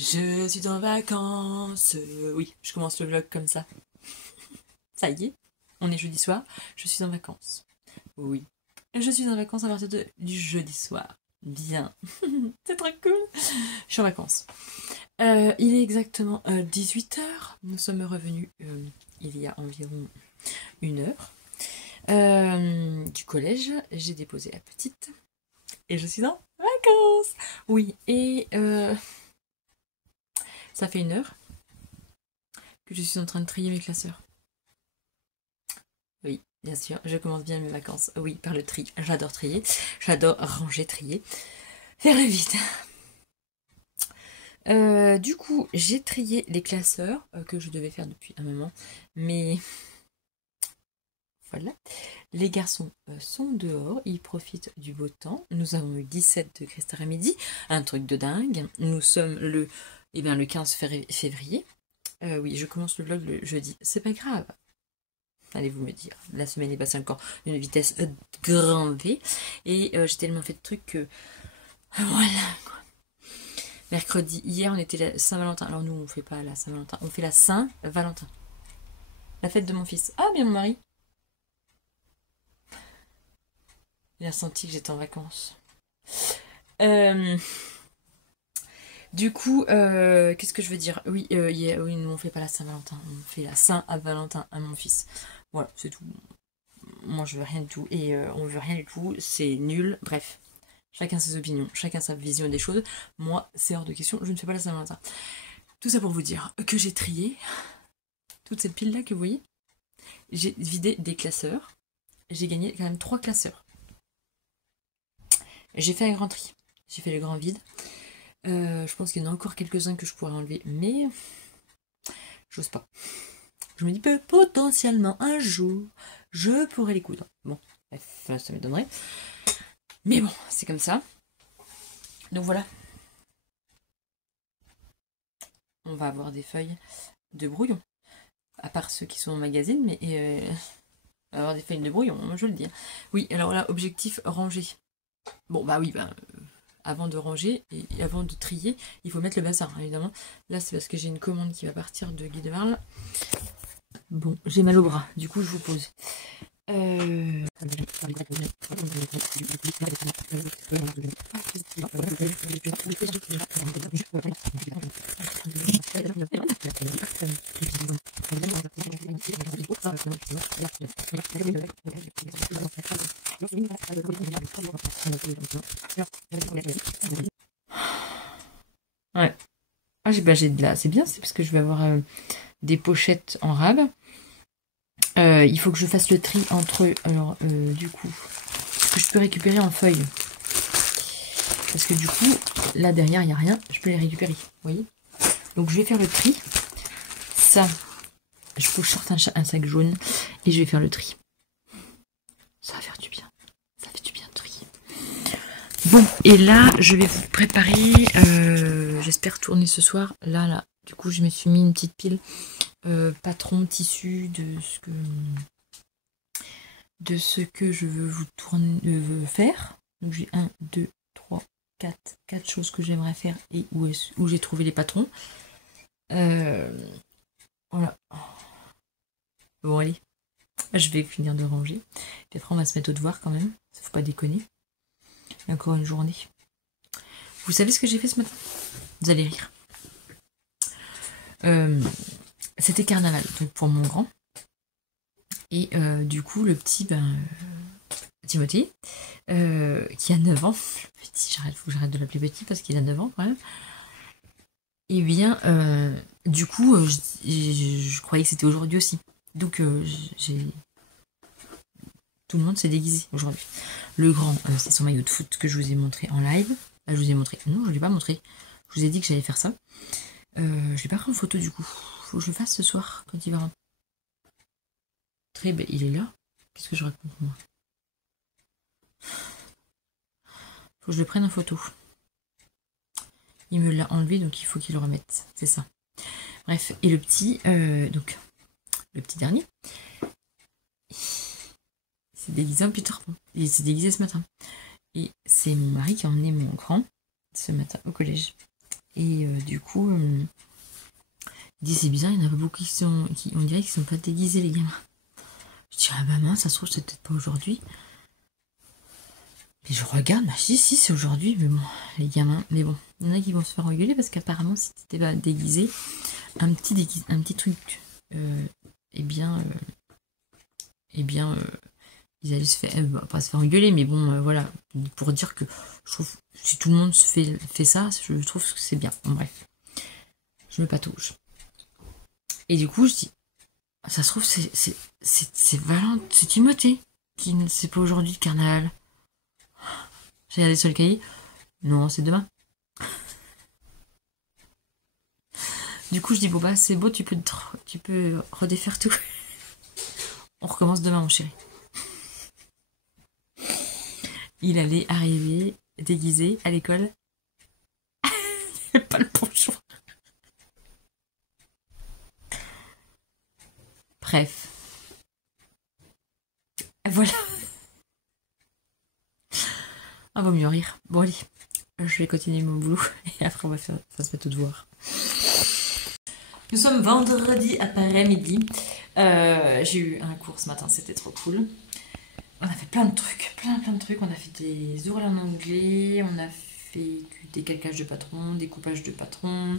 Je suis en vacances. Oui, je commence le vlog comme ça. Ça y est, on est jeudi soir. Je suis en vacances. Oui, je suis en vacances à partir du jeudi soir. Bien. C'est trop cool. Je suis en vacances. Il est exactement 18 h. Nous sommes revenus il y a environ 1 heure du collège. J'ai déposé la petite. Et je suis en vacances. Oui, et ça fait 1 heure que je suis en train de trier mes classeurs. Oui, bien sûr, je commence bien mes vacances. Oui, par le tri. J'adore trier. J'adore ranger, trier. Faire le vide. Du coup, j'ai trié les classeurs que je devais faire depuis un moment. Mais voilà. Les garçons sont dehors. Ils profitent du beau temps. Nous avons eu 17 degrés cet après-midi. Un truc de dingue. Nous sommes le 15 février. Oui, je commence le vlog le jeudi. C'est pas grave. Allez-vous me dire. La semaine est passée encore d'une vitesse grand V. Et j'ai tellement fait de trucs que... Voilà, quoi. Mercredi, hier, on était la Saint-Valentin. Alors nous, on fait pas la Saint-Valentin. On fait la Saint-Valentin. La fête de mon fils. Ah, bien mon mari. Il a senti que j'étais en vacances. Du coup, qu'est-ce que je veux dire? Oui, oui, nous on fait pas la Saint-Valentin, on fait la Saint-Valentin à mon fils. Voilà, c'est tout. Moi je veux rien du tout et on veut rien du tout, c'est nul. Bref, chacun ses opinions, chacun sa vision des choses. Moi, c'est hors de question, je ne fais pas la Saint-Valentin. Tout ça pour vous dire que j'ai trié toute cette pile là que vous voyez. J'ai vidé des classeurs. J'ai gagné quand même 3 classeurs. J'ai fait un grand tri. J'ai fait le grand vide. Je pense qu'il y en a encore quelques-uns que je pourrais enlever, mais j'ose pas. Je me dis que potentiellement un jour, je pourrais les coudre. Bon, bref, ça m'étonnerait. Mais bon, c'est comme ça. Donc voilà. On va avoir des feuilles de brouillon. À part ceux qui sont en magazine, mais on va avoir des feuilles de brouillon, je le dis. Oui, alors là, objectif, ranger. Bon, bah oui, avant de ranger et avant de trier, il faut mettre le bazar, évidemment. Là, c'est parce que j'ai une commande qui va partir de Guy de Marle. Bon, j'ai mal au bras, du coup, je vous pose. Ouais. Ah, j'ai de là. C'est bien, c'est parce que je vais avoir des pochettes en rab. Il faut que je fasse le tri entre eux. Alors, du coup, ce que je peux récupérer en feuilles. Parce que du coup, là derrière, il n'y a rien. Je peux les récupérer. Vous voyez? Donc, je vais faire le tri. Ça, il faut que je sorte un sac jaune. Et je vais faire le tri. Ça va faire du bien. Ça fait du bien de trier. Bon, et là, je vais vous préparer. J'espère tourner ce soir. Là. Du coup, je me suis mis une petite pile. Patron tissu de ce que je veux vous faire. Donc j'ai 1, 2, 3, 4 choses que j'aimerais faire et où j'ai trouvé les patrons. Voilà. Bon allez, je vais finir de ranger. Puis après on va se mettre au devoir quand même. Ça faut pas déconner. Il y a encore une journée. Vous savez ce que j'ai fait ce matin? Vous allez rire. C'était carnaval, donc pour mon grand. Et du coup, le petit, Timothée, qui a 9 ans, le petit, faut que j'arrête de l'appeler petit parce qu'il a 9 ans quand même. Et bien, du coup, je croyais que c'était aujourd'hui aussi. Donc, tout le monde s'est déguisé aujourd'hui. Le grand, c'est son maillot de foot que je vous ai montré en live. Je vous ai montré. Non, je ne l'ai pas montré. Je vous ai dit que j'allais faire ça. Je ne l'ai pas pris en photo du coup. Faut que je le fasse ce soir quand il va rentrer. Très belle. Il est là. Qu'est-ce que je raconte moi? Faut que je le prenne en photo. Il me l'a enlevé, donc il faut qu'il le remette. C'est ça. Bref, et le petit, donc, le petit dernier, il s'est déguisé en Peter Pan. Il s'est déguisé ce matin. Et c'est mon mari qui a emmené mon grand ce matin au collège. Et du coup, il dit c'est bizarre, il y en a pas beaucoup on dirait qu'ils sont pas déguisés les gamins. Je dis ah bah mince, ça se trouve c'est peut-être pas aujourd'hui. Et je regarde, bah si c'est aujourd'hui, mais bon, les gamins. Mais bon, il y en a qui vont se faire engueuler parce qu'apparemment si t'étais pas déguisé, un petit truc, ils allaient se faire, pas se faire engueuler, mais bon, voilà, pour dire que je trouve, si tout le monde fait ça, je trouve que c'est bien. Bon, bref, je me patauge. Et du coup, je dis, ça se trouve, c'est Timothée qui ne sait pas aujourd'hui le carnaval. J'ai regardé sur le cahier. Non, c'est demain. Du coup, je dis, bon bah, c'est beau, tu peux redéfaire tout. On recommence demain, mon chéri. Il allait arriver déguisé à l'école. Pas le bonjour. Bref. Voilà. Ah, vaut mieux rire. Bon, allez. Je vais continuer mon boulot. Et après, on va se mettre au devoir. Nous sommes vendredi après-midi. J'ai eu un cours ce matin, c'était trop cool. On a fait plein de trucs, plein de trucs. On a fait des ourls en anglais, on a fait du décalcage de patron, découpage de patron.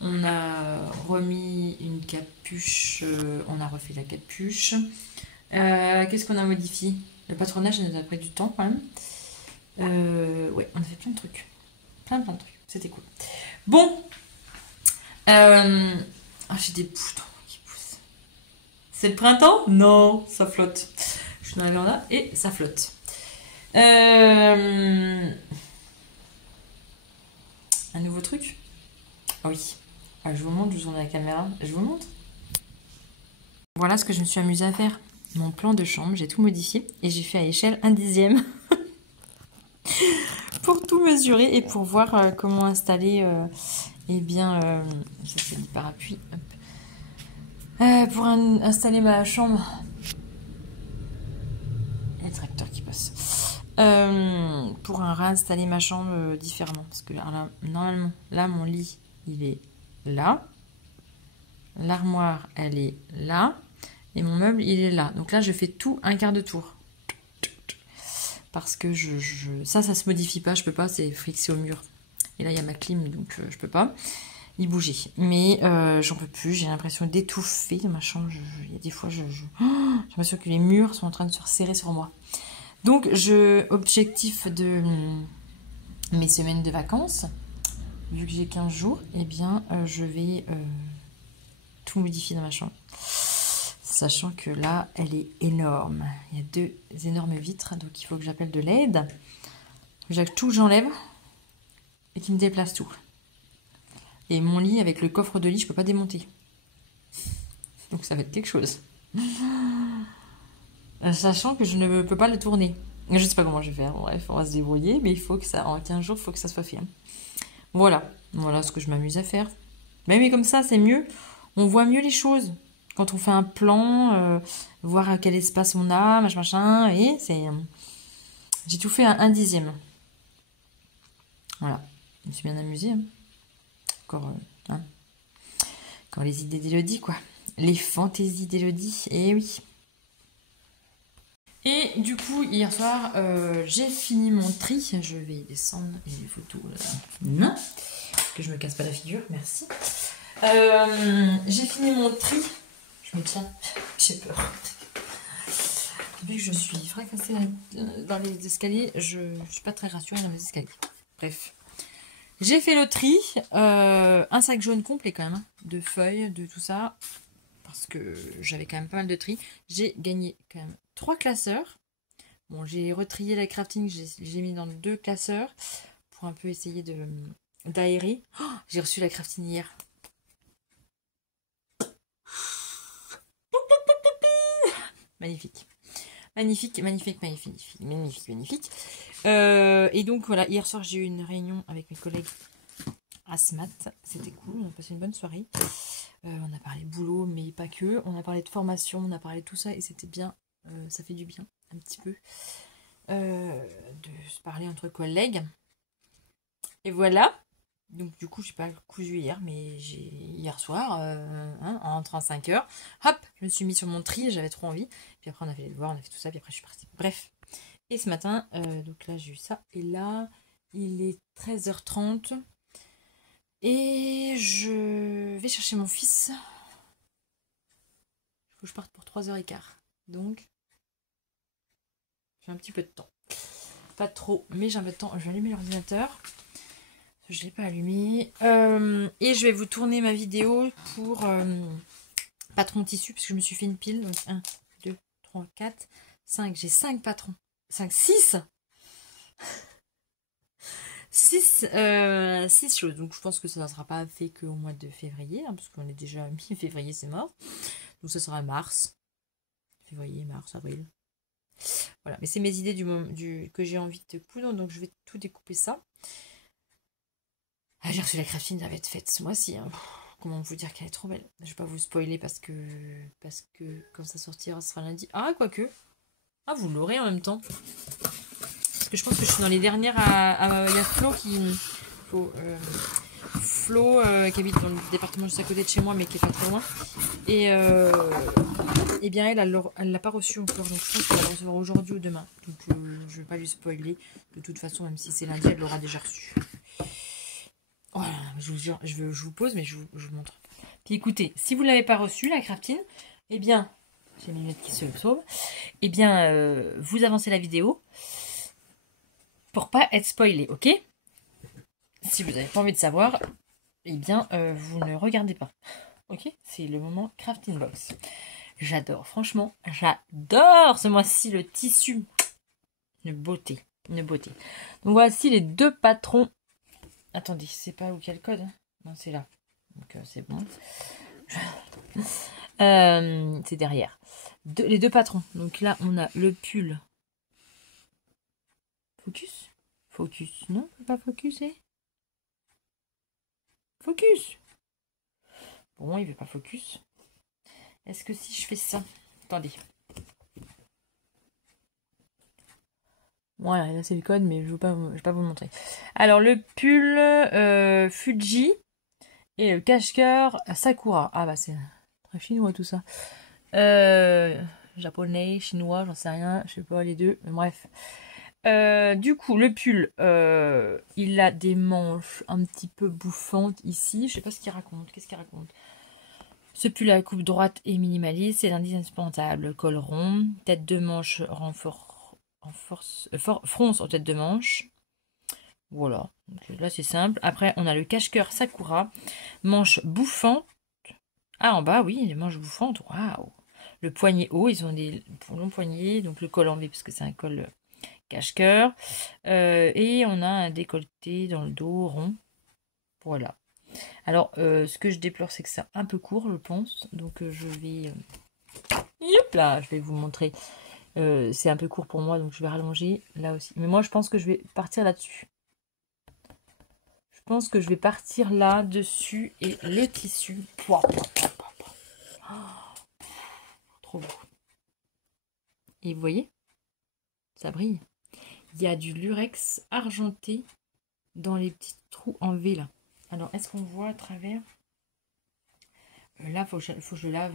On a remis une capuche, on a refait la capuche. Qu'est-ce qu'on a modifié? Le patronage, ça nous a pris du temps quand même. Ouais, on a fait plein de trucs. Plein de trucs. C'était cool. Bon. J'ai des boutons qui poussent. C'est le printemps? Non, ça flotte. Je suis dans la véranda et ça flotte. Un nouveau truc? Ah oui. Ah, je vous montre, je vous montre la caméra. Je vous montre. Voilà ce que je me suis amusée à faire. Mon plan de chambre, j'ai tout modifié et j'ai fait à l'échelle 1/10 pour tout mesurer et pour voir comment installer ça c'est du parapluie. Pour installer ma chambre. Il y a le tracteur qui passe. Pour réinstaller ma chambre différemment. Parce que là, normalement, là, mon lit, il est là. L'armoire, elle est là. Et mon meuble, il est là. Donc là, je fais tout un quart de tour. Parce que ça se modifie pas. Je peux pas, c'est fixé au mur. Et là, il y a ma clim, donc je peux pas y bouger. Mais j'en peux plus. J'ai l'impression d'étouffer dans ma chambre. Il y a des fois, j'ai l'impression que les murs sont en train de se resserrer sur moi. Donc, objectif de mes semaines de vacances, vu que j'ai 15 jours, eh bien, je vais tout modifier dans ma chambre. Sachant que là, elle est énorme. Il y a 2 énormes vitres, donc il faut que j'appelle de l'aide. Tout j'enlève et qui me déplace tout. Et mon lit, avec le coffre de lit, je peux pas démonter. Donc ça va être quelque chose. Sachant que je ne peux pas le tourner. Je sais pas comment je vais faire. Bref, on va se débrouiller, mais il faut que ça, en 15 jours, il faut que ça soit fait. Voilà ce que je m'amuse à faire. Mais comme ça, c'est mieux. On voit mieux les choses. Quand on fait un plan, voir à quel espace on a, machin, et c'est... J'ai tout fait à 1/10. Voilà. Je me suis bien amusée. Encore les idées d'Élodie, quoi. Les fantaisies d'Élodie, et oui. Et du coup, hier soir, j'ai fini mon tri. Je vais descendre les photos non, que je me casse pas la figure, merci. J'ai fini mon tri. Je me tiens, j'ai peur. Vu que je suis fracassée dans les escaliers, je suis pas très rassurée dans les escaliers. Bref. J'ai fait le tri. Un sac jaune complet quand même, hein, de feuilles, de tout ça. Parce que j'avais quand même pas mal de tri. J'ai gagné quand même 3 classeurs. Bon, j'ai retrié la crafting, j'ai mis dans 2 classeurs pour un peu essayer d'aérer. Oh, j'ai reçu la crafting hier. Magnifique. Magnifique. Et donc voilà, hier soir j'ai eu une réunion avec mes collègues à SMAT. C'était cool, on a passé une bonne soirée. On a parlé boulot, mais pas que. On a parlé de formation, on a parlé de tout ça et c'était bien. Ça fait du bien, un petit peu, de se parler entre collègues. Et voilà. Donc du coup, j'ai pas cousu hier, mais hier soir, en rentrant à 5 heures, hop, je me suis mis sur mon tri, j'avais trop envie. Puis après, on a fait les devoirs, on a fait tout ça, puis après, je suis partie. Bref. Et ce matin, donc là, j'ai eu ça. Et là, il est 13h30. Et je vais chercher mon fils. Il faut que je parte pour 3h15. Donc, j'ai un petit peu de temps. Pas trop, mais j'ai un peu de temps. Je vais allumer l'ordinateur. Je ne l'ai pas allumé. Et je vais vous tourner ma vidéo pour patron tissu, parce que je me suis fait une pile. Donc 1, 2, 3, 4, 5. J'ai 5 patrons. 5, 6 6 choses. Donc je pense que ça ne sera pas fait qu'au mois de février, hein, parce qu'on est déjà mi-février, c'est mort. Donc ça sera mars. Février, mars, avril. Voilà, mais c'est mes idées que j'ai envie de coudre, donc je vais tout découper ça. Ah, j'ai reçu la craftine, elle va être faite ce mois-ci. Hein. Comment vous dire qu'elle est trop belle. Je vais pas vous spoiler parce que quand ça sortira, ce sera lundi. Ah, quoique. Ah, vous l'aurez en même temps. Parce que je pense que je suis dans les dernières il y a Flo qui habite dans le département juste à côté de chez moi, mais qui est pas très loin. Et bien elle l'a pas reçu encore, donc je pense qu'elle va le recevoir aujourd'hui ou demain. Donc je vais pas lui spoiler. De toute façon, même si c'est lundi, elle l'aura déjà reçu. Voilà, je vous jure, je vous pose, mais je vous montre. Puis écoutez, si vous ne l'avez pas reçu, la craftine, eh bien, j'ai mes lunettes qui se sauvent, eh bien, vous avancez la vidéo pour pas être spoilé, ok? Si vous n'avez pas envie de savoir, eh bien, vous ne regardez pas. Ok? C'est le moment crafting box. J'adore, franchement, j'adore ce mois-ci le tissu. Une beauté, une beauté. Donc voici les deux patrons. Attendez, c'est pas où qu'il y a le code? Non, c'est là. Donc c'est bon. C'est derrière. Les deux patrons. Donc là, on a le pull. Focus? Focus. Non, pas focus, Focus. Bon, il veut pas focus. Est-ce que si je fais ça? Attendez. Voilà, là c'est le code, mais je vais pas vous le montrer. Alors le pull Fuji et le cache-cœur Sakura. Ah bah c'est très chinois tout ça. Japonais, chinois, j'en sais rien, je sais pas les deux, mais bref. Du coup, le pull, il a des manches un petit peu bouffantes ici. Je sais pas ce qu'il raconte. Qu'est-ce qu'il raconte? Ce pull à coupe droite et minimaliste, c'est l'indice indispensable. Col rond, tête de manche fronce en tête de manche. Voilà, donc là c'est simple. Après, on a le cache-cœur Sakura, manche bouffante. Ah, en bas, oui, les manches bouffantes. Waouh! Le poignet haut, ils ont des longs poignets, donc le col en V parce que c'est un col cache-cœur. Et on a un décolleté dans le dos rond. Voilà. Alors, ce que je déplore, c'est que c'est un peu court, je pense. Donc, je vais... Hop là, je vais vous montrer. C'est un peu court pour moi, donc je vais rallonger là aussi. Mais moi, je pense que je vais partir là-dessus. Je pense que je vais partir là-dessus et le tissu. Oh, trop beau. Et vous voyez, ça brille. Il y a du lurex argenté dans les petits trous en V là. Alors, est-ce qu'on voit à travers? Là, faut que je le lave.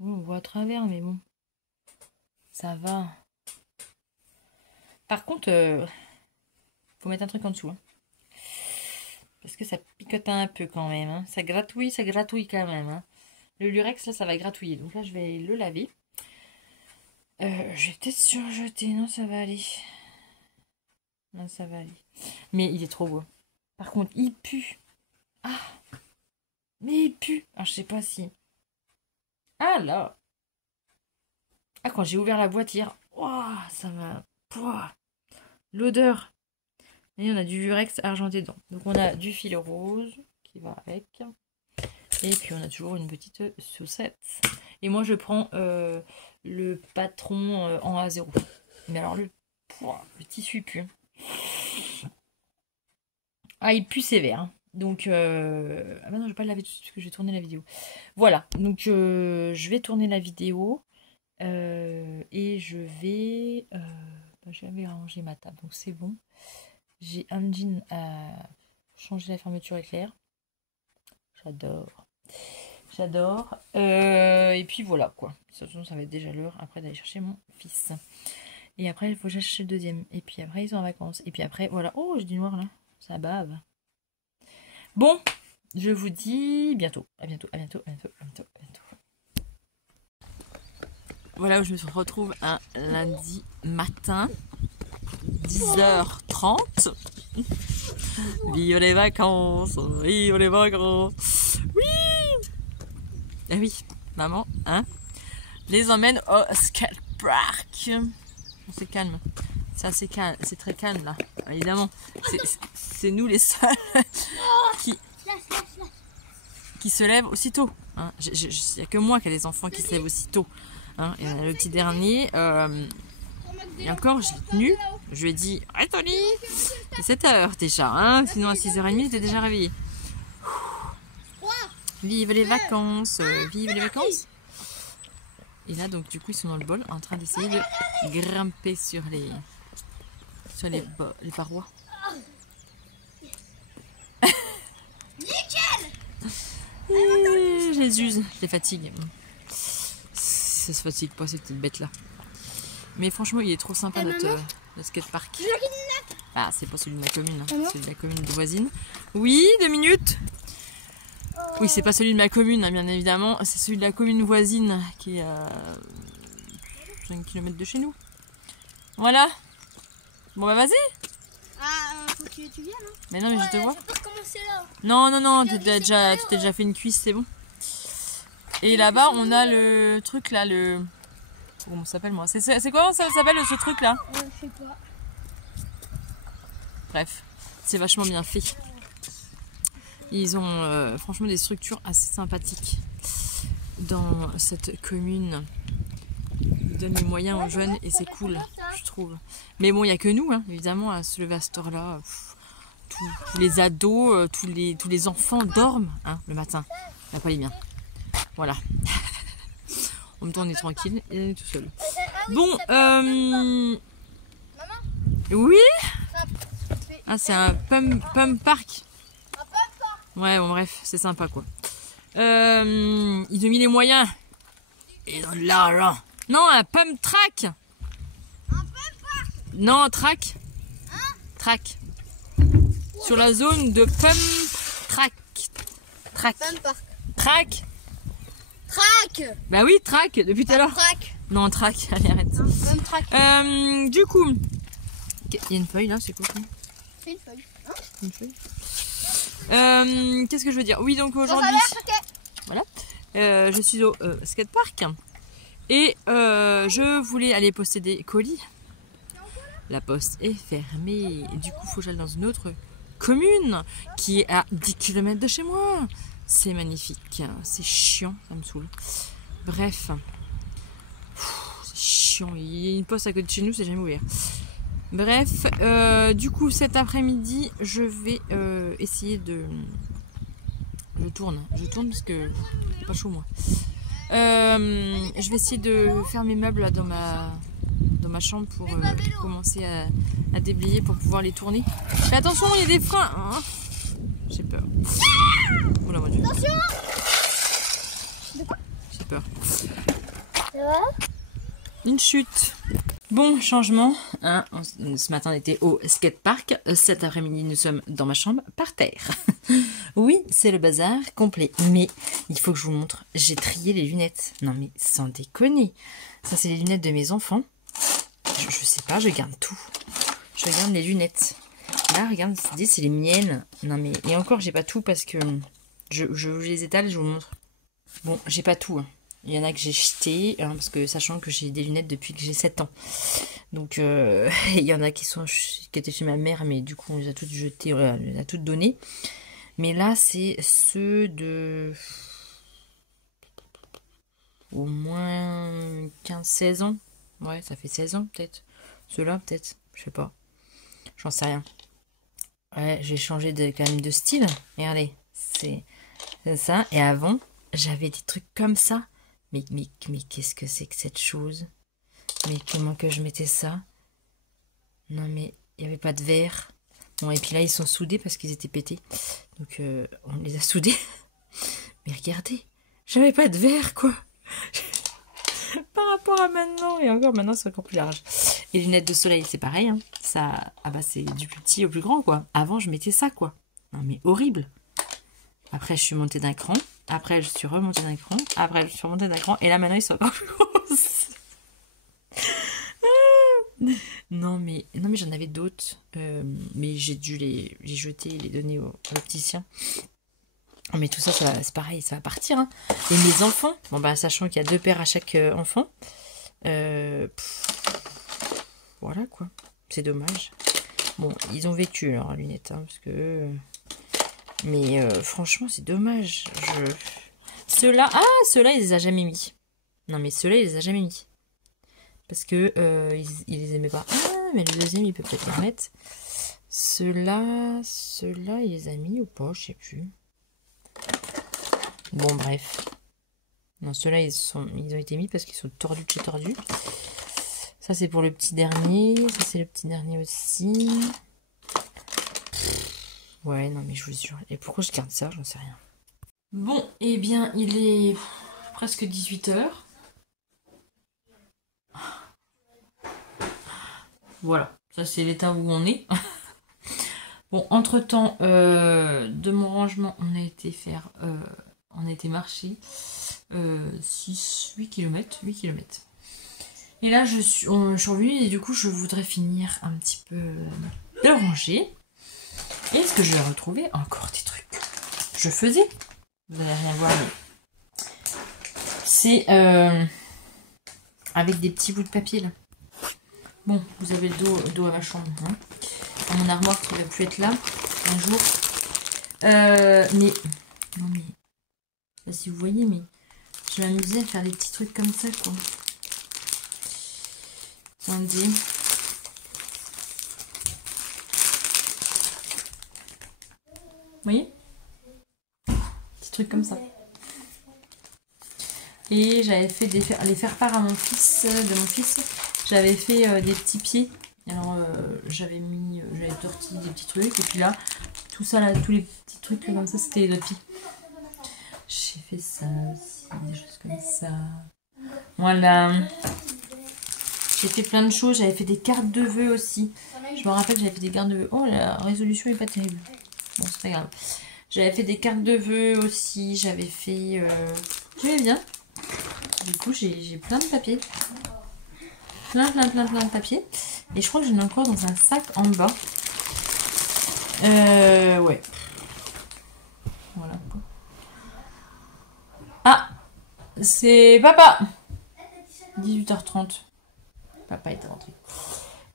Oui, on voit à travers, mais bon. Ça va. Par contre, faut mettre un truc en dessous. Hein. Parce que ça picote un peu quand même. Hein. Ça gratouille quand même. Hein. Le lurex, là, ça va gratouiller. Donc là, je vais le laver. Je vais peut-être surjeter. Non, ça va aller. Non, ça va aller. Mais il est trop beau. Par contre, il pue. Ah! Mais il pue. Alors, je sais pas si... Ah, là! Ah, quand j'ai ouvert la boîte hier... Ouah, ça m'a... L'odeur! Et on a du lurex argenté dedans. Donc, on a du fil rose qui va avec. Et puis, on a toujours une petite saucette. Et moi, je prends le patron en A0. Mais alors, le tissu pue. Ah, il pue sévère. Hein. Donc, ah bah non, je vais pas le laver tout de suite parce que je vais tourner la vidéo. Voilà, donc je vais tourner la vidéo et je vais... j'avais rangé ma table, donc c'est bon. J'ai un jean à changer la fermeture éclair. J'adore. J'adore. Et puis voilà quoi. De toute façon, ça va être déjà l'heure après d'aller chercher mon fils. Et après, il faut que j'achète le deuxième. Et puis après, ils sont en vacances. Et puis après, voilà. Oh, j'ai du noir là. Ça bave. Bon, je vous dis bientôt. À bientôt, à bientôt, à bientôt, à bientôt, à bientôt. Voilà où je me retrouve un lundi matin. 10h30. Vive les vacances. Vive les vacances. Oui. Eh oui, maman, hein, les emmène au skatepark. C'est calme. C'est assez calme. C'est très calme là. Évidemment. C'est nous les seuls qui se lèvent aussitôt. Hein. Il n'y a que moi qui a des enfants qui se lèvent aussitôt. Hein. Et le petit dernier, et encore, je l'ai tenu. Je lui ai dit, arrête ton lit. C'est 7h déjà. Hein. Sinon à 6h30, j'étais déjà réveillée. Vive les vacances. Vive les vacances. Et là, donc, du coup, ils sont dans le bol en train d'essayer de grimper sur les parois. Je les use, je les fatigue. Ça se fatigue pas, ces petites bêtes-là. Mais franchement, il est trop sympa notre skatepark. Ah, c'est pas celui de ma commune, hein. Celui de la commune de voisine. Oui, 2 minutes. Oui, c'est pas celui de ma commune, hein, bien évidemment. C'est celui de la commune voisine qui est à 5 km de chez nous. Voilà. Bon, bah vas-y. Ah, faut que tu viennes. Hein. Mais non, mais je te vois. Je peux commencer là. Non, non, non, tu t'es déjà fait une cuisse, c'est bon. Et là-bas, on a le truc là, le. Comment ça s'appelle moi? C'est quoi ça s'appelle ce truc là? Je sais pas. Bref, c'est vachement bien fait. Ils ont franchement des structures assez sympathiques dans cette commune. Ils donnent les moyens aux jeunes et c'est cool, je trouve. Mais bon, il n'y a que nous, hein, évidemment, à se lever à cette heure-là. Tous les ados, tous les enfants dorment hein, le matin. Il n'y a pas les miens. Voilà. En même temps, on est tranquille et on est tout seul. Bon, oui. Ah, c'est un pump park. Ouais, bon, bref, c'est sympa quoi. Ils ont mis les moyens. Et dans l'argent. Non, un pump track. Un pump park. Non, track. Hein? Track. Sur la zone de pump track. Track. Pump park. Track. Track. Bah oui, track, depuis tout à l'heure. Track. Non, track, allez, arrête. Pump track. Du coup, il y a une feuille là, c'est quoi ça? C'est une feuille. Hein? Une feuille. Qu'est-ce que je veux dire? Oui, donc aujourd'hui, voilà, je suis au skatepark et je voulais aller poster des colis. La poste est fermée et du coup, il faut que j'aille dans une autre commune qui est à 10 km de chez moi. C'est magnifique, c'est chiant, ça me saoule. Bref, c'est chiant, il y a une poste à côté de chez nous, c'est jamais ouvert. Bref, du coup cet après-midi, je vais essayer de... Je tourne parce que c'est pas chaud moi. Je vais essayer de faire mes meubles là, dans ma chambre pour commencer à déblayer pour pouvoir les tourner. Mais attention, il y a des freins hein. J'ai peur. Oula, mon Dieu. Attention. J'ai peur. Ça va? Une chute. Bon, changement. Hein. Ce matin, on était au skatepark. Cet après-midi, nous sommes dans ma chambre, par terre. Oui, c'est le bazar complet. Mais il faut que je vous montre. J'ai trié les lunettes. Non, mais sans déconner. Ça, c'est les lunettes de mes enfants. Je sais pas, je garde tout. Je regarde les lunettes. Là, regarde, c'est les miennes. Non, mais... Et encore, j'ai pas tout parce que... Je les étale, je vous montre. Bon, j'ai pas tout. Hein. Il y en a que j'ai jeté, hein, parce que sachant que j'ai des lunettes depuis que j'ai 7 ans. Donc, il y en a qui étaient chez ma mère, mais du coup, on les a toutes jetées, on les a toutes données. Mais là, c'est ceux de... Au moins 15-16 ans. Ouais, ça fait 16 ans, peut-être. Ceux-là, peut-être. Je sais pas. J'en sais rien. Ouais, j'ai changé quand même de style. Regardez, c'est ça. Et avant, j'avais des trucs comme ça. Mais qu'est-ce que c'est que cette chose? Mais comment que je mettais ça? Non mais, il n'y avait pas de verre. Bon, et puis là, ils sont soudés parce qu'ils étaient pétés. Donc, on les a soudés. Mais regardez, j'avais pas de verre, quoi. Par rapport à maintenant. Et encore, maintenant, c'est encore plus large. Et les lunettes de soleil, c'est pareil. Hein. Ça, ah bah, c'est du plus petit au plus grand, quoi. Avant, je mettais ça, quoi. Non, mais horrible. Après, je suis montée d'un cran. Après, je suis remontée d'un cran. Après, je suis remontée d'un cran. Et là, maintenant, ils sont encore plus grosses. Non, mais j'en avais d'autres. Mais j'ai dû les jeter et les donner au opticien. Mais tout ça, c'est pareil, ça va partir. Hein. Et mes enfants, bon bah sachant qu'il y a 2 paires à chaque enfant, voilà quoi. C'est dommage. Bon, ils ont vécu leurs lunettes, hein, parce que. Mais franchement, c'est dommage. Ceux-là, ceux-là, il les a jamais mis. Non, mais ceux-là, il les a jamais mis. Parce que il les aimait pas. Ah, mais le deuxième, il peut peut-être les remettre. Ceux-là, il les a mis ou pas, je sais plus. Bon, bref. Non, ceux-là, ils ont été mis parce qu'ils sont tordus de chez tordus. Ça, c'est pour le petit dernier. Ça, c'est le petit dernier aussi. Ouais, non, mais je vous jure. Et pourquoi je garde ça? J'en sais rien. Bon, eh bien, il est presque 18 h. Voilà. Ça, c'est l'état où on est. Bon, entre-temps, de mon rangement, on a été faire... on a été marcher 8 km. Et là, je suis revenue et du coup, je voudrais finir un petit peu de ranger. Et est-ce que je vais retrouver encore des trucs que je faisais? Vous n'allez rien voir, mais... C'est avec des petits bouts de papier, là. Bon, vous avez le dos à ma chambre. Hein. Dans mon armoire qui va plus être là un jour. Mais... Non, mais... Je sais pas si vous voyez, mais... Je m'amusais à faire des petits trucs comme ça, quoi. Attendez. Vous voyez? Petits trucs comme ça. Et j'avais fait les faire part à mon fils, de mon fils. J'avais fait des petits pieds. Alors j'avais tortillé des petits trucs. Et puis là, tout ça là, tous les petits trucs comme ça, c'était les autres pieds. J'ai fait ça aussi, des choses comme ça. Voilà. J'ai fait plein de choses. J'avais fait des cartes de vœux aussi. Je me rappelle, j'avais fait des cartes de vœux. Oh, la résolution est pas terrible. Bon, c'est pas grave. J'avais fait des cartes de vœux aussi. J'avais fait... J'aimais bien. Du coup, j'ai plein de papiers. Plein de papiers. Et je crois que j'en ai encore dans un sac en bas. Ouais. Voilà. Ah, c'est papa. 18 h 30. Papa est rentré.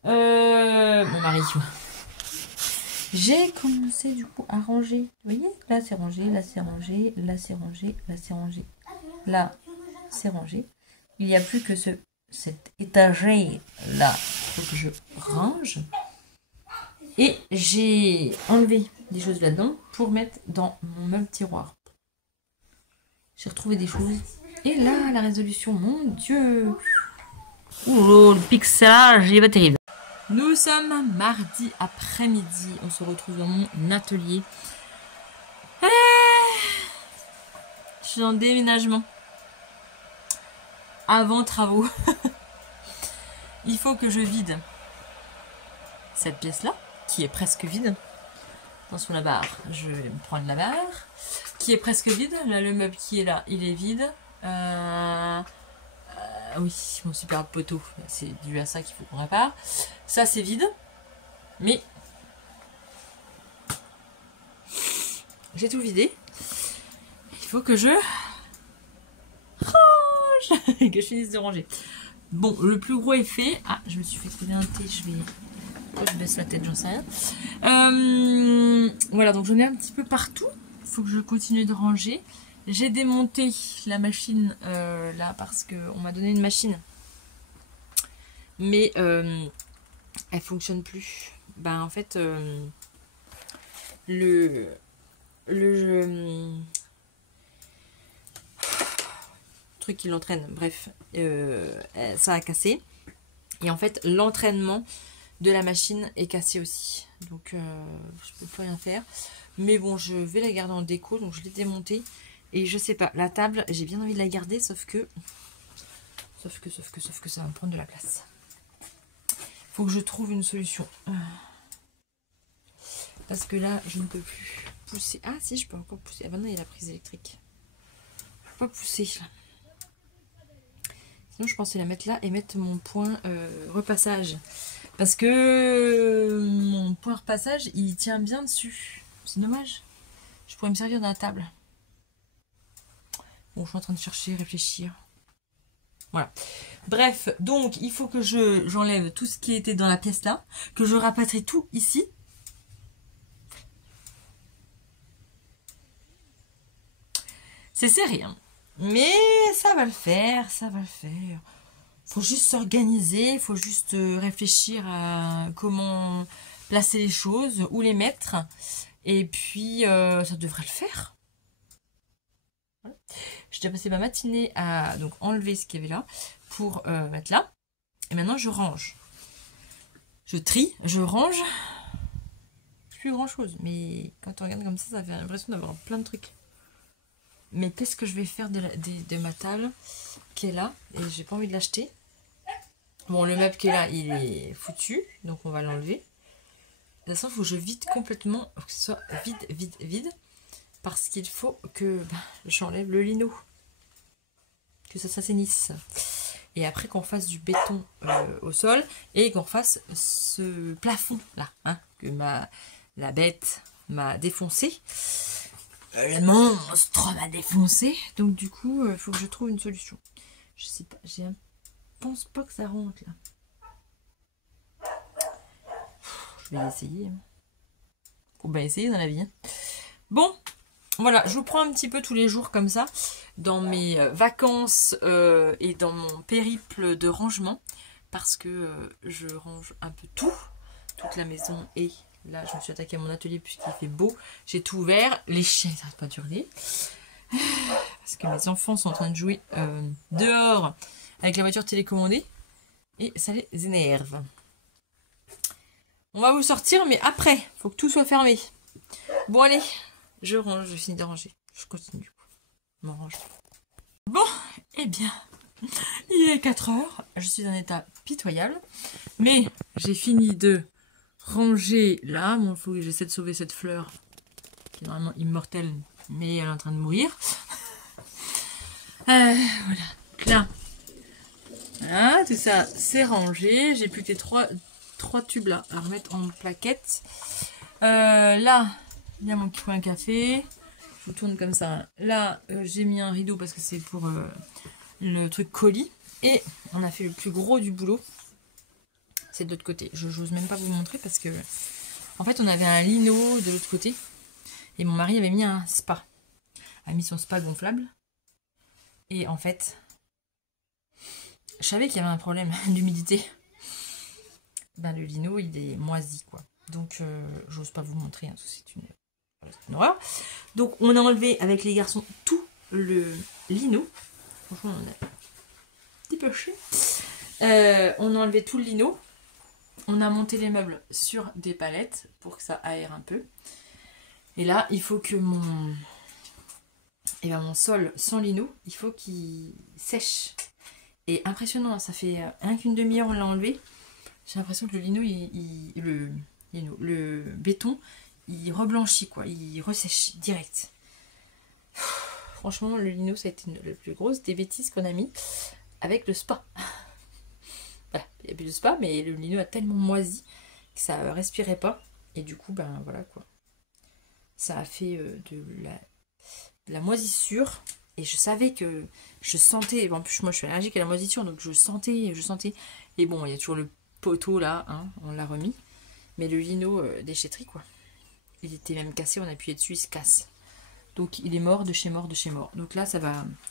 Mon mari. J'ai commencé du coup à ranger. Vous voyez, là c'est rangé, là c'est rangé, là c'est rangé, là c'est rangé. Là c'est rangé. Il n'y a plus que cette étagère là. Il faut que je range. Et j'ai enlevé des choses là-dedans pour mettre dans mon meuble tiroir. J'ai retrouvé des choses. Et là, la résolution, mon Dieu. Ouh, le pixelage, il va terrible. Nous sommes mardi après-midi. On se retrouve dans mon atelier. Je suis en déménagement. Avant travaux. Il faut que je vide cette pièce-là, qui est presque vide. Attention la barre, je vais me prendre la barre. Qui est presque vide. Là, le meuble qui est là, il est vide. Oui, mon super poteau, c'est dû à ça qu'il faut qu'on répare. Ça, c'est vide. Mais j'ai tout vidé. Il faut que je range. Que je finisse de ranger. Bon, le plus gros est fait. Ah, je me suis fait trouver un thé. Je baisse la tête, j'en sais rien. Voilà, donc j'en ai un petit peu partout. Il faut que je continue de ranger. J'ai démonté la machine là parce qu'on m'a donné une machine. Mais elle fonctionne plus. Ben en fait le truc qui l'entraîne, bref, ça a cassé. Et en fait l'entraînement de la machine est cassé aussi. Donc je peux plus rien faire. Mais bon, je vais la garder en déco, donc je l'ai démontée. Et je sais pas, la table, j'ai bien envie de la garder, sauf que ça va me prendre de la place. Faut que je trouve une solution. Parce que là, je ne peux plus pousser. Ah si, je peux encore pousser. Ah maintenant, il y a la prise électrique. Je peux pas pousser là. Sinon, je pensais la mettre là et mettre mon point repassage. Parce que mon point repassage, il tient bien dessus. C'est dommage. Je pourrais me servir de la table. Bon, je suis en train de chercher, réfléchir. Voilà. Bref, donc il faut que j'enlève tout ce qui était dans la pièce là. Que je rapatrie tout ici. C'est serré, hein. Mais ça va le faire, ça va le faire. Faut juste s'organiser, faut juste réfléchir à comment placer les choses, où les mettre. Et puis, ça devrait le faire. Voilà. J'ai déjà passé ma matinée à donc enlever ce qu'il y avait là pour mettre là. Et maintenant, je range. Je trie, je range. Plus grand chose. Mais quand on regarde comme ça fait l'impression d'avoir plein de trucs. Mais qu'est-ce que je vais faire de ma table qui est là? Et j'ai pas envie de l'acheter. Bon, le meuble qui est là, il est foutu. Donc on va l'enlever. De toute façon, il faut que je vide complètement. Que ce soit vide. Parce qu'il faut que j'enlève le lino. Que ça s'assainisse. Et après qu'on fasse du béton au sol. Et qu'on fasse ce plafond là. Hein, que la bête m'a défoncé. Le monstre m'a défoncé. Donc du coup, il faut que je trouve une solution. Je sais pas, je pense pas que ça rentre là. Je vais essayer. Faut bien essayer dans la vie. Hein. Bon, voilà, je vous prends un petit peu tous les jours comme ça, dans mes vacances et dans mon périple de rangement. Parce que je range un peu tout. Toute la maison et... Là, je me suis attaquée à mon atelier puisqu'il fait beau. J'ai tout ouvert. Les chiens, ils n'arrêtent pas de hurler. Parce que mes enfants sont en train de jouer dehors avec la voiture télécommandée. Et ça les énerve. On va vous sortir, mais après, il faut que tout soit fermé. Bon, allez, je range, je finis de ranger. Je continue. Je m'en range. Bon, eh bien, il est 4 heures. Je suis en état pitoyable. Mais j'ai fini de... ranger là. Bon, il faut que j'essaie de sauver cette fleur qui est normalement immortelle, mais elle est en train de mourir. Voilà. Là. Voilà, tout ça c'est rangé. J'ai plus que trois tubes là à remettre en plaquette. Là, il y a mon coin café. Je vous tourne comme ça. Là, j'ai mis un rideau parce que c'est pour le truc colis. Et on a fait le plus gros du boulot. C'est de l'autre côté. Je n'ose même pas vous montrer parce que... En fait, on avait un lino de l'autre côté. Et mon mari avait mis un spa. A mis son spa gonflable. Et en fait... Je savais qu'il y avait un problème d'humidité. Ben, le lino, il est moisi, quoi. Donc, j'ose pas vous montrer. Hein, c'est une horreur. Donc, on a enlevé avec les garçons tout le lino. Franchement, on a dépêché. On a enlevé tout le lino. On a monté les meubles sur des palettes pour que ça aère un peu. Et là, il faut que mon sol sans lino, il faut qu'il sèche. Et impressionnant, ça fait rien qu'une demi-heure on l'a enlevé. J'ai l'impression que le lino, le béton, il reblanchit, quoi. Il ressèche direct. Franchement, le lino, ça a été la plus grosse des bêtises qu'on a mis avec le spa. Voilà, il n'y a plus de spa, mais le lino a tellement moisi que ça respirait pas. Et du coup, ben voilà quoi. Ça a fait de la moisissure. Et je savais que je sentais. En plus, moi je suis allergique à la moisissure, donc je sentais. Et bon, il y a toujours le poteau là, hein, on l'a remis. Mais le lino déchetterie quoi. Il était même cassé, on appuyait dessus, il se casse. Donc il est mort de chez mort de chez mort. Donc là,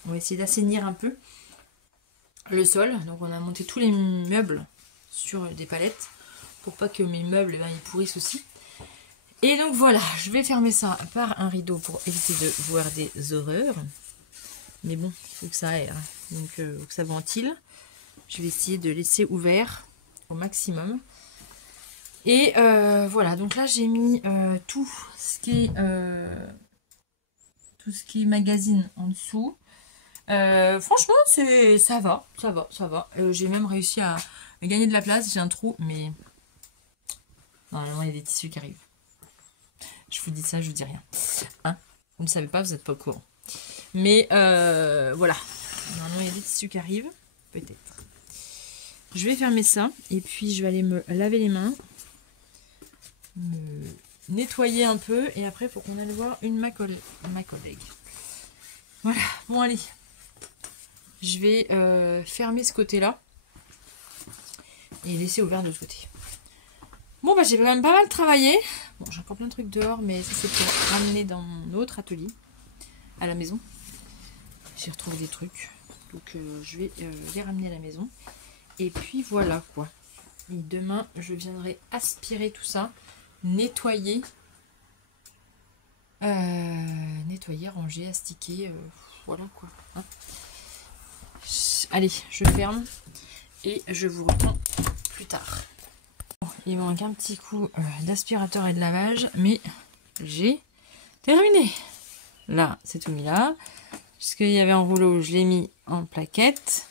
on va essayer d'assainir un peu le sol. Donc on a monté tous les meubles sur des palettes pour pas que mes meubles ils pourrissent aussi. Et donc voilà, je vais fermer ça par un rideau pour éviter de voir des horreurs. Mais bon, il faut que ça aère, donc il faut que ça ventile. Je vais essayer de laisser ouvert au maximum. Et voilà, donc là j'ai mis tout ce qui est magazine en dessous. Franchement, ça va. J'ai même réussi à gagner de la place. J'ai un trou, mais normalement il y a des tissus qui arrivent. Je vous dis ça, je vous dis rien. Hein, vous ne savez pas, vous n'êtes pas au courant. Mais voilà, normalement il y a des tissus qui arrivent, peut-être. Je vais fermer ça et puis je vais aller me laver les mains, me nettoyer un peu et après pour qu'on aille voir ma collègue. Voilà, bon allez. Je vais fermer ce côté-là et laisser ouvert de l'autre côté. Bon bah j'ai quand même pas mal travaillé. Bon, j'ai encore plein de trucs dehors, mais ça c'est pour ramener dans mon autre atelier à la maison. J'ai retrouvé des trucs, donc je vais les ramener à la maison. Et puis voilà quoi. Et demain je viendrai aspirer tout ça, nettoyer, ranger, astiquer, voilà quoi. Hein. Allez, je ferme et je vous reprends plus tard. Bon, il manque un petit coup d'aspirateur et de lavage, mais j'ai terminé. Là, c'est tout mis là. Parce qu'il y avait un rouleau, je l'ai mis en plaquette.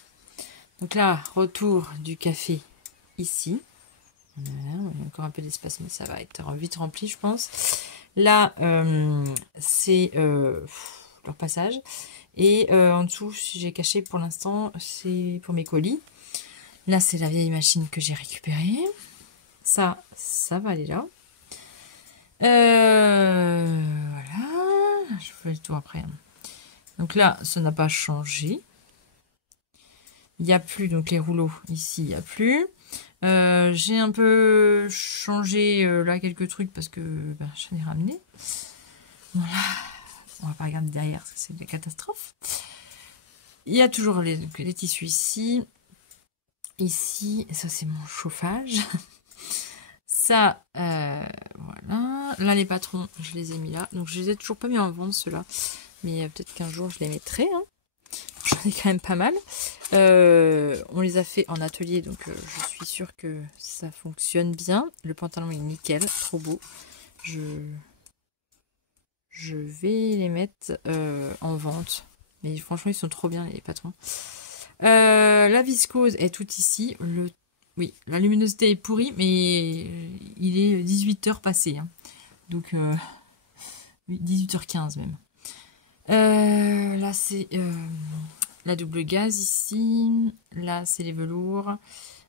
Donc là, retour du café ici. Voilà, il y a encore un peu d'espace, mais ça va être vite rempli, je pense. Là, c'est leur passage. Et en dessous, j'ai caché pour l'instant, c'est pour mes colis. Là, c'est la vieille machine que j'ai récupérée. Ça va aller là. Voilà. Je fais le tour après. Hein. Donc là, ça n'a pas changé. Il n'y a plus, donc les rouleaux, ici, il n'y a plus. J'ai un peu changé là quelques trucs parce que j'en ai ramené. Voilà. On va pas regarder derrière, parce que c'est des catastrophes. Il y a toujours les tissus ici. Ici, ça c'est mon chauffage. Ça, voilà. Là, les patrons, je les ai mis là. Donc, je les ai toujours pas mis en vente, ceux-là. Mais peut-être qu'un jour, je les mettrai. Hein. J'en ai quand même pas mal. On les a fait en atelier, donc je suis sûre que ça fonctionne bien. Le pantalon est nickel, trop beau. Je vais les mettre en vente. Mais franchement, ils sont trop bien, les patrons. La viscose est tout ici. Oui, la luminosité est pourrie, mais il est 18h passé. Hein. Donc, 18h15 même. Là, c'est la double gaze ici. Là, c'est les velours.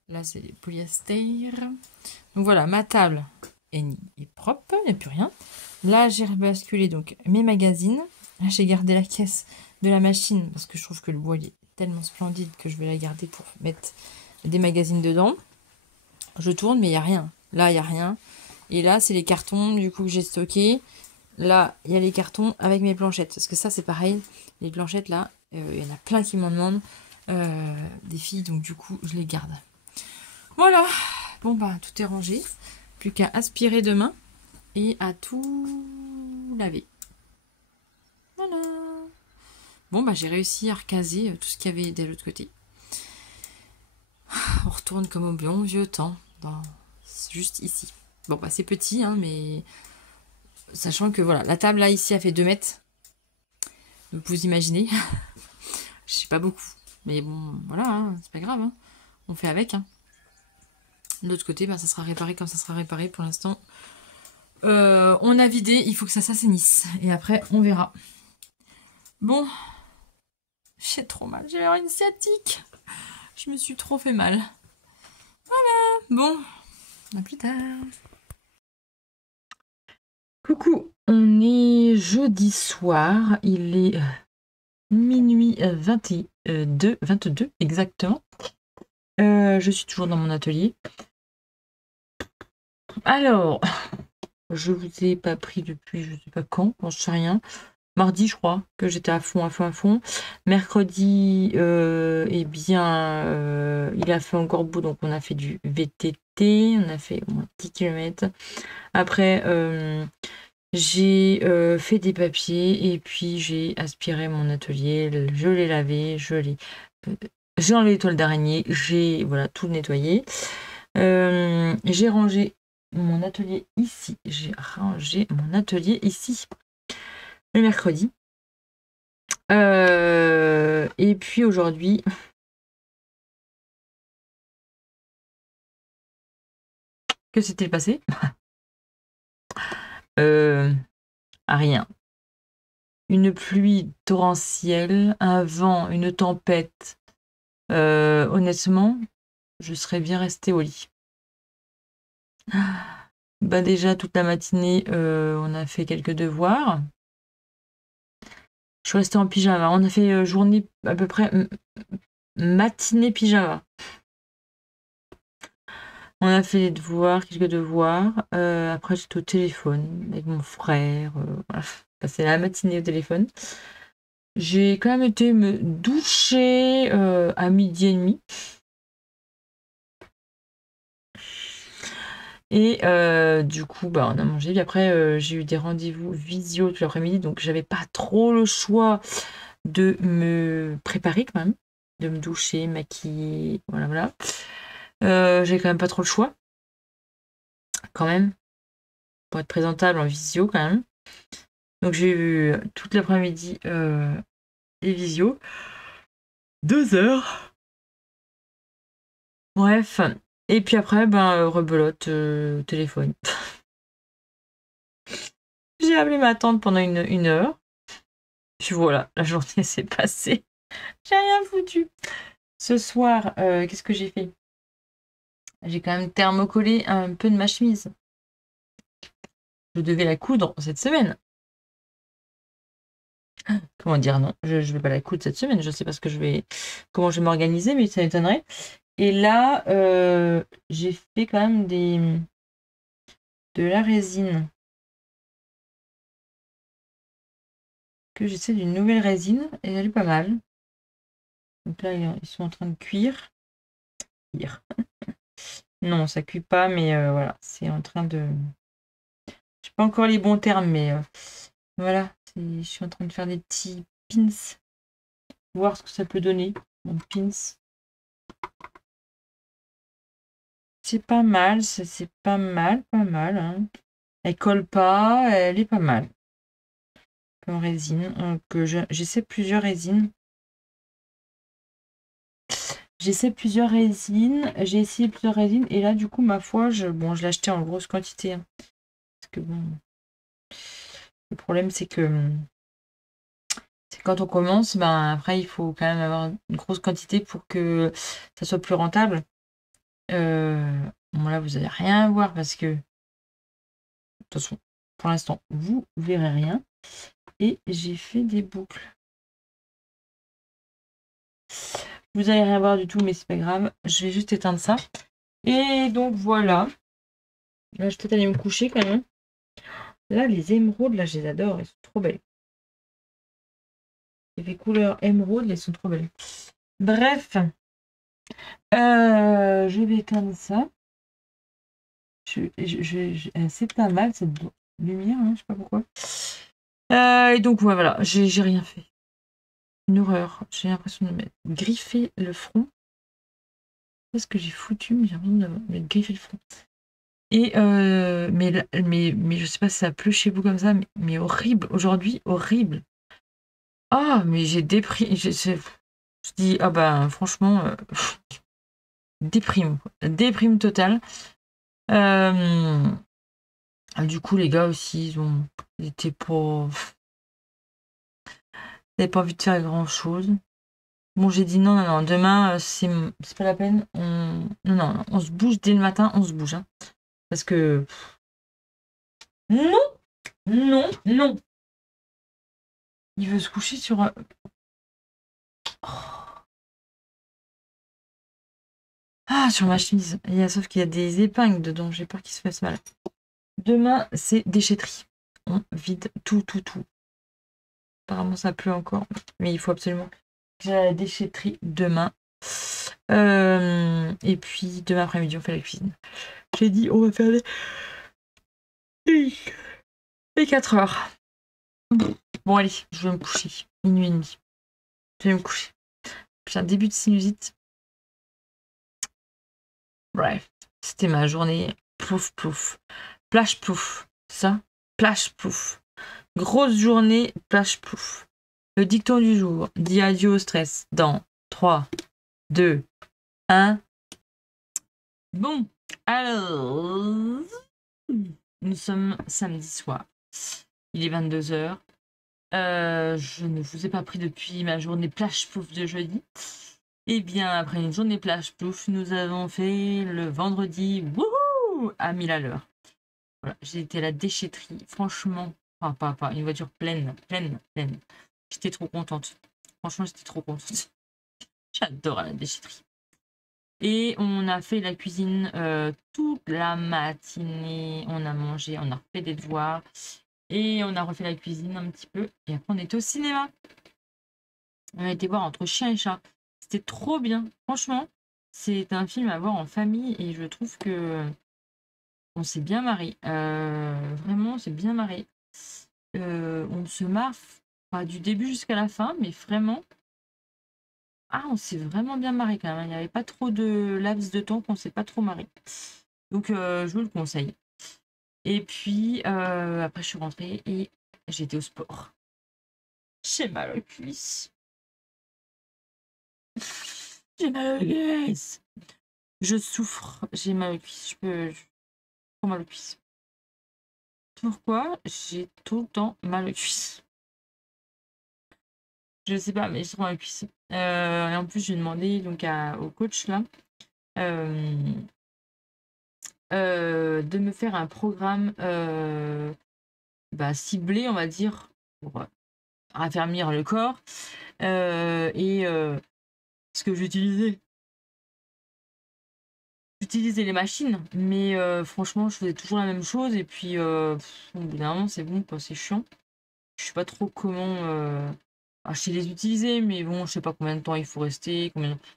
Là, c'est les polyester. Donc voilà, ma table est propre, il n'y a plus rien. Là, j'ai rebasculé donc mes magazines. Là, j'ai gardé la caisse de la machine parce que je trouve que le bois il est tellement splendide que je vais la garder pour mettre des magazines dedans. Je tourne, mais il n'y a rien. Là, il n'y a rien. Et là, c'est les cartons du coup que j'ai stockés. Là, il y a les cartons avec mes planchettes. Parce que ça, c'est pareil. Les planchettes, là, il y en a plein qui m'en demandent. Des filles, donc du coup, je les garde. Voilà. Bon, bah, tout est rangé. Plus qu'à aspirer demain. Et à tout laver. Voilà. Bon, bah, j'ai réussi à recaser tout ce qu'il y avait de l'autre côté. On retourne comme au bon vieux temps. Juste ici. Bon, bah, c'est petit, hein, mais... Sachant que, voilà, la table, là, ici, elle fait 2 mètres. Donc, vous imaginez. Je sais pas beaucoup. Mais bon, voilà, hein, c'est pas grave. Hein. On fait avec. Hein. De l'autre côté, bah, ça sera réparé comme ça sera réparé pour l'instant. On a vidé, il faut que ça s'assainisse. Et après, on verra. Bon. J'ai trop mal. J'ai une sciatique. Je me suis trop fait mal. Voilà. Bon. À plus tard. Coucou. On est jeudi soir. Il est minuit 22 exactement. Je suis toujours dans mon atelier. Alors, je vous ai pas pris depuis je sais pas quand, j'en sais rien. Mardi, je crois que j'étais à fond. Mercredi, eh bien, il a fait encore beau, donc on a fait du VTT, on a fait au moins 10 km. Après, j'ai fait des papiers et puis j'ai aspiré mon atelier, je l'ai lavé, j'ai enlevé les toiles d'araignée, j'ai voilà, tout nettoyé. J'ai rangé mon atelier ici. J'ai rangé mon atelier ici. Le mercredi. Et puis aujourd'hui... Que s'est-il passé? Rien. Une pluie torrentielle, un vent, une tempête. Honnêtement, je serais bien restée au lit. Bah déjà, toute la matinée, on a fait quelques devoirs. Je suis restée en pyjama. On a fait journée à peu près matinée pyjama. On a fait les devoirs, quelques devoirs. Après, j'étais au téléphone avec mon frère. Voilà. Passé la matinée au téléphone. J'ai quand même été me doucher à 12h30. Et du coup, bah, on a mangé. Puis après, j'ai eu des rendez-vous visio tout l'après-midi. Donc, j'avais pas trop le choix de me préparer quand même. De me doucher, maquiller. Voilà, voilà. J'ai quand même pas trop le choix. Quand même. Pour être présentable en visio quand même. Donc, j'ai eu toute l'après-midi les visios. 2 heures. Bref. Et puis après, ben, rebelote, téléphone. J'ai appelé ma tante pendant une heure. Puis voilà, la journée s'est passée. J'ai rien foutu. Ce soir, qu'est-ce que j'ai fait? J'ai quand même thermocollé un peu de ma chemise. Je devais la coudre cette semaine. Comment dire non? Je vais pas la coudre cette semaine. Je sais pas comment je vais m'organiser, mais ça m'étonnerait. Et là, j'ai fait quand même de la résine. Que j'essaie d'une nouvelle résine et elle est pas mal. Donc là, ils sont en train de cuire. Non, ça cuit pas, mais voilà, c'est en train de... Je sais pas encore les bons termes, mais voilà, je suis en train de faire des petits pins. Voir ce que ça peut donner, mon pins. C'est pas mal, c'est pas mal, pas mal. Hein. Elle colle pas, elle est pas mal. Comme résine. Donc j'essaie plusieurs résines. J'ai essayé plusieurs résines et là du coup ma foi je l'ai acheté en grosse quantité hein. Parce que bon le problème c'est que quand on commence ben après il faut quand même avoir une grosse quantité pour que ça soit plus rentable. Bon là vous allez rien voir parce que de toute façon pour l'instant vous verrez rien et j'ai fait des boucles. Vous allez rien voir du tout mais c'est pas grave, je vais juste éteindre ça et donc voilà. Là je vais peut-être aller me coucher quand même. Là, les émeraudes, là, je les adore. Elles sont trop belles. Les couleurs émeraude, elles sont trop belles. Bref. Je vais éteindre ça. C'est pas mal, cette lumière. Hein, je sais pas pourquoi. Et donc, ouais, voilà. J'ai rien fait. Une horreur. J'ai l'impression de me griffer le front. Qu'est-ce que j'ai foutu? Mais j'ai l'impression de me griffer le front. Et mais je sais pas si ça pleut chez vous comme ça, mais horrible. Aujourd'hui, horrible. Ah, mais j'ai déprimé. Je dis, ah bah franchement, déprime totale. Du coup, les gars aussi, ils étaient pas. Ils n'avaient pas envie de faire grand chose. Bon, j'ai dit non, non, non, demain, c'est pas la peine. Non, on se bouge dès le matin, on se bouge. Hein. Parce que. Non, non, non. Il veut se coucher sur. Ah, sur ma chemise. Sauf qu'il y a des épingles dedans. J'ai peur qu'il se fasse mal. Demain, c'est déchetterie. On vide tout. Apparemment, ça pleut encore. Mais il faut absolument que j'aille à la déchetterie demain. Et puis, demain après-midi, on fait la cuisine. J'ai dit, on va faire les 4 heures. Bon, allez, je vais me coucher. 00h30. Je vais me coucher. J'ai un début de sinusite. Bref, c'était ma journée plouf, plouf. Plage, plouf. Ça, plage, plouf. Grosse journée, plage, plouf. Le dicton du jour. Dis adieu au stress dans 3, 2, 1. Bon, alors... Nous sommes samedi soir. Il est 22h. Je ne vous ai pas pris depuis ma journée plage plouf de jeudi. Eh bien, après une journée plage plouf, nous avons fait le vendredi wouhou à 1000 à l'heure. Voilà, j'ai été à la déchetterie. Franchement, pas une voiture pleine. J'étais trop contente. Franchement, j'étais trop contente. J'adore la déchetterie. Et on a fait la cuisine toute la matinée. On a mangé, on a refait des devoirs. Et on a refait la cuisine un petit peu. Et après, on était au cinéma. On a été voir Entre chien et chat. C'était trop bien. Franchement, c'est un film à voir en famille. Et je trouve que on s'est bien marré. Vraiment, on s'est bien marré. On se marre pas du début jusqu'à la fin. Mais vraiment... Ah, on s'est vraiment bien marré quand même. Il n'y avait pas trop de laps de temps qu'on s'est pas trop marré. Donc, je vous le conseille. Et puis, après, je suis rentrée et j'ai été au sport. J'ai mal aux cuisses. J'ai mal aux cuisses. Je souffre. J'ai mal aux cuisses. J'ai trop mal aux cuisses. Pourquoi j'ai tout le temps mal aux cuisses? Je sais pas, mais j'ai trop mal aux cuisses. Et en plus, j'ai demandé donc au coach là de me faire un programme ciblé, on va dire, pour raffermir le corps. Ce que j'utilisais les machines, mais franchement, je faisais toujours la même chose. Et puis, au bout d'un moment, c'est bon, quoi, c'est chiant. Je sais pas trop comment je sais les utiliser, mais bon, je sais pas combien de temps il faut rester.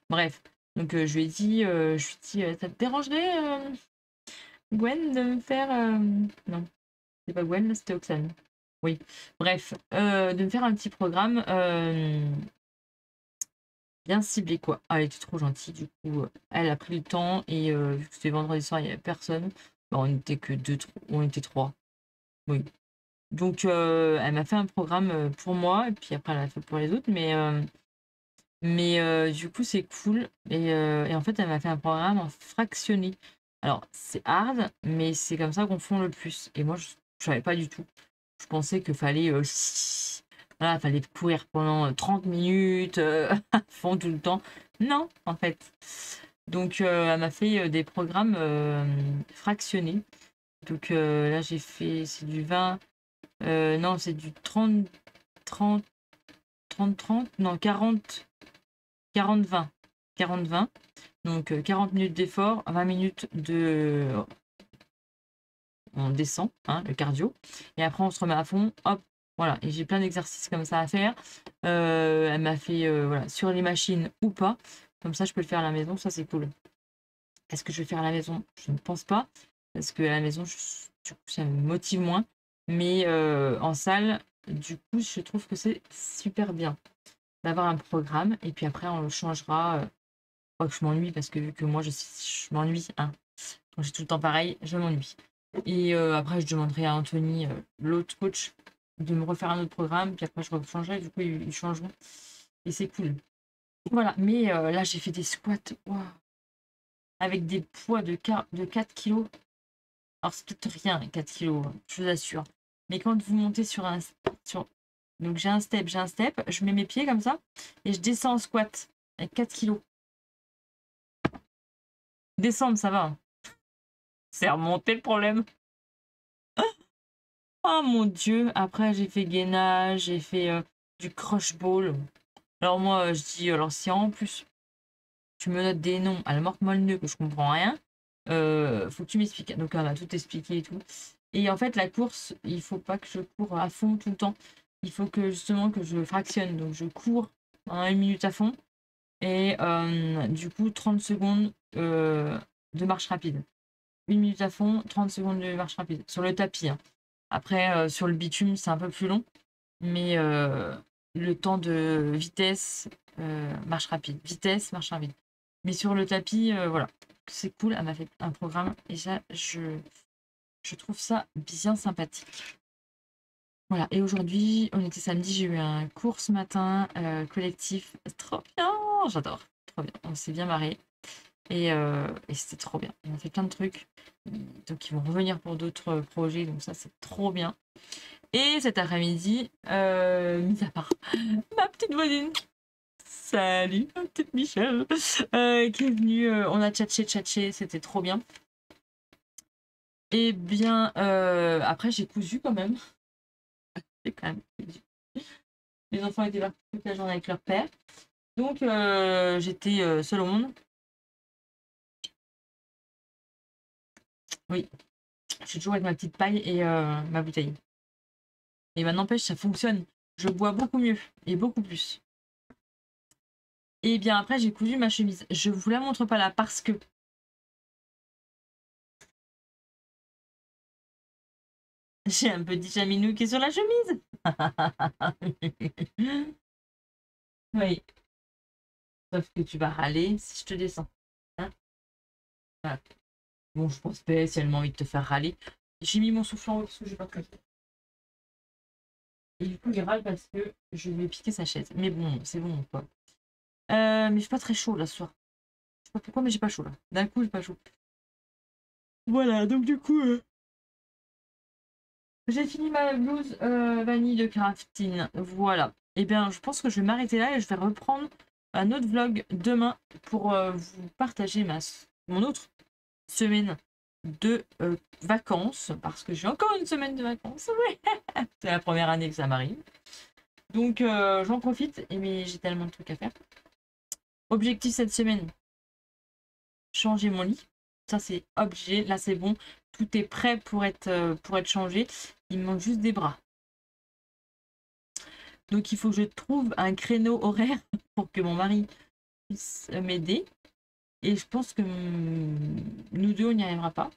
Bref, donc je lui ai dit, ça te dérangerait, Gwen, de me faire... Non, c'est pas Gwen, c'était Oxane. Oui, bref, de me faire un petit programme bien ciblé, quoi. Ah, elle était trop gentille, du coup, elle a pris le temps, et vu que c'était vendredi soir, il n'y avait personne. On n'était que deux, on était trois. Oui. Donc, elle m'a fait un programme pour moi, et puis après, elle a fait pour les autres, mais du coup, c'est cool. Et en fait, elle m'a fait un programme en fractionné. Alors, c'est hard, mais c'est comme ça qu'on fond le plus. Et moi, je savais pas du tout. Je pensais qu'il fallait, voilà, fallait courir pendant 30 minutes à fond tout le temps. Non, en fait. Donc, elle m'a fait des programmes fractionnés. Donc là, j'ai fait, c'est du 20, non, c'est du 30, 30, 30, 30, non, 40, 40, 20. 40, 20. Donc 40 minutes d'effort, 20 minutes de... On descend, hein, le cardio. Et après, on se remet à fond. Hop, voilà. Et j'ai plein d'exercices comme ça à faire. Elle m'a fait voilà, sur les machines ou pas. Comme ça, je peux le faire à la maison. Ça, c'est cool. Est-ce que je vais faire à la maison? Je ne pense pas. Parce que à la maison, du coup, ça me motive moins. Mais en salle, du coup, je trouve que c'est super bien d'avoir un programme. Et puis après, on le changera. Pas que je m'ennuie, parce que vu que moi, je m'ennuie. Hein. Quand j'ai tout le temps pareil, je m'ennuie. Et après, je demanderai à Anthony, l'autre coach, de me refaire un autre programme. Puis après, je rechangerai. Du coup, ils changeront. Et c'est cool. Voilà. Mais là, j'ai fait des squats. Wow. Avec des poids de 4 kilos. Alors, c'est peut-être rien, 4 kilos, je vous assure. Mais quand vous montez sur un... Donc, j'ai un step, je mets mes pieds comme ça, et je descends en squat avec 4 kilos. Descendre, ça va. Hein. C'est remonter le problème. Oh mon Dieu. Après, j'ai fait gainage, j'ai fait du crush ball. Alors moi, je dis, alors si en plus, tu me notes des noms à la morte-moi le nœud que je comprends rien, faut que tu m'expliques. Donc, on a tout expliqué et tout. Et en fait, la course, il faut pas que je cours à fond tout le temps. Il faut que justement que je fractionne. Donc, je cours pendant 1 minute à fond. Et du coup, 30 secondes de marche rapide. 1 minute à fond, 30 secondes de marche rapide. Sur le tapis. Hein. Après, sur le bitume, c'est un peu plus long. Mais le temps de vitesse, marche rapide. Vitesse, marche rapide. Mais sur le tapis, voilà. c'est cool. Elle m'a fait un programme et ça, je trouve ça bien sympathique. Voilà, et aujourd'hui, on était samedi, j'ai eu un cours ce matin, collectif. Trop bien, j'adore, trop bien. On s'est bien marré et c'était trop bien. On a fait plein de trucs. Donc, ils vont revenir pour d'autres projets, donc ça, c'est trop bien. Et cet après-midi, mis à part ma petite voisine, salut, ma petite Michel, qui est venue, on a tchatché, c'était trop bien. Et bien, après, j'ai cousu quand même. J'ai quand même cousu. Les enfants étaient là toute la journée avec leur père. Donc, j'étais seule au monde. Oui, je suis toujours avec ma petite paille et ma bouteille. Et maintenant, n'empêche, ça fonctionne. Je bois beaucoup mieux et beaucoup plus. Et bien après, j'ai cousu ma chemise. Je vous la montre pas là parce que j'ai un petit chaminou qui est sur la chemise. Oui. Sauf que tu vas râler si je te descends. Hein, voilà. Bon, je pense spécialement envie de te faire râler. J'ai mis mon souffle en haut parce que j'ai pas de. Et du coup, il râle parce que je lui ai piqué sa chaise. Mais bon, c'est bon, quoi. Mais j'ai pas très chaud là ce soir. Je sais pas pourquoi, mais j'ai pas chaud là. D'un coup, j'ai pas chaud. Voilà, donc du coup, j'ai fini ma blouse vanille de crafting. Voilà. Et bien, je pense que je vais m'arrêter là et je vais reprendre un autre vlog demain pour vous partager mon autre semaine de vacances. Parce que j'ai encore une semaine de vacances. Oui. C'est la première année que ça m'arrive. Donc, j'en profite. Mais j'ai tellement de trucs à faire. Objectif cette semaine, changer mon lit. Ça, c'est obligé. Là, c'est bon. Tout est prêt pour être changé. Il me manque juste des bras. Donc, il faut que je trouve un créneau horaire pour que mon mari puisse m'aider. Et je pense que nous deux, on n'y arrivera pas.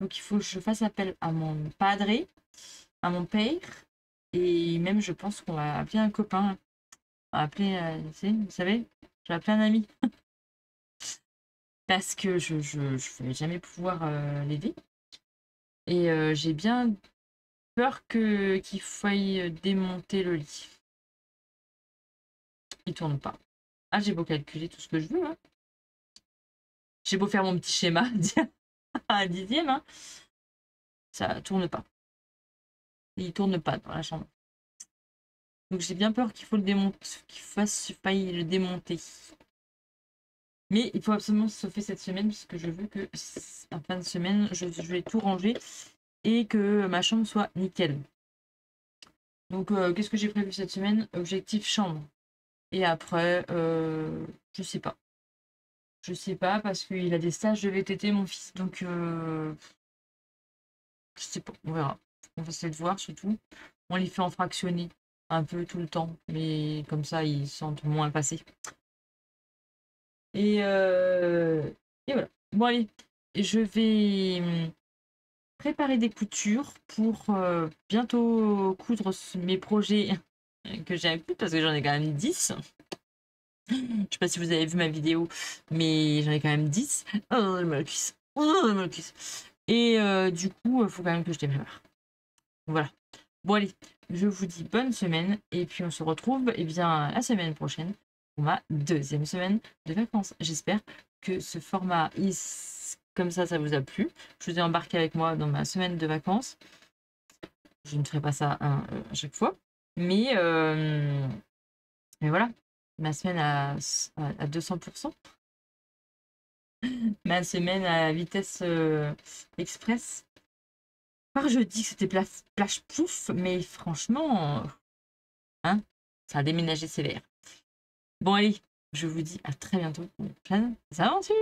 Donc, il faut que je fasse appel à mon padre, à mon père. Et même, je pense qu'on va appeler un copain. On va appeler, vous savez, je vais appeler un ami. Parce que je ne vais jamais pouvoir l'aider. Et j'ai bien peur qu'il faille démonter le lit. Il tourne pas. Ah, j'ai beau calculer tout ce que je veux. Hein. J'ai beau faire mon petit schéma à un dixième. Hein. Ça tourne pas. Il tourne pas dans la chambre. Donc j'ai bien peur qu'il faille le démonter. Mais il faut absolument se faire cette semaine puisque je veux que en fin de semaine, je vais tout ranger et que ma chambre soit nickel. Donc qu'est-ce que j'ai prévu cette semaine? Objectif chambre. Et après, je sais pas. Je sais pas parce qu'il a des stages de VTT, mon fils. Donc, je sais pas. On verra. On va essayer de voir surtout. On les fait en fractionné un peu tout le temps. Mais comme ça, ils sentent moins passer. Et voilà. Bon, allez. Je vais préparer des coutures pour bientôt coudre mes projets que j'ai inclus parce que j'en ai quand même 10. Je sais pas si vous avez vu ma vidéo, mais j'en ai quand même 10. Oh, le cuisse. Oh, le cuisse. Et du coup, il faut quand même que je les prépare. Voilà. Bon, allez, je vous dis bonne semaine. Et puis, on se retrouve la semaine prochaine pour ma deuxième semaine de vacances. J'espère que ce format comme ça vous a plu. Je vous ai embarqué avec moi dans ma semaine de vacances. Je ne ferai pas ça à chaque fois. Mais voilà. Ma semaine à 200%. Ma semaine à vitesse express. Par jeudi que c'était plage pouf, mais franchement, hein, ça a déménagé sévère. Bon allez, je vous dis à très bientôt pour une prochaine aventure.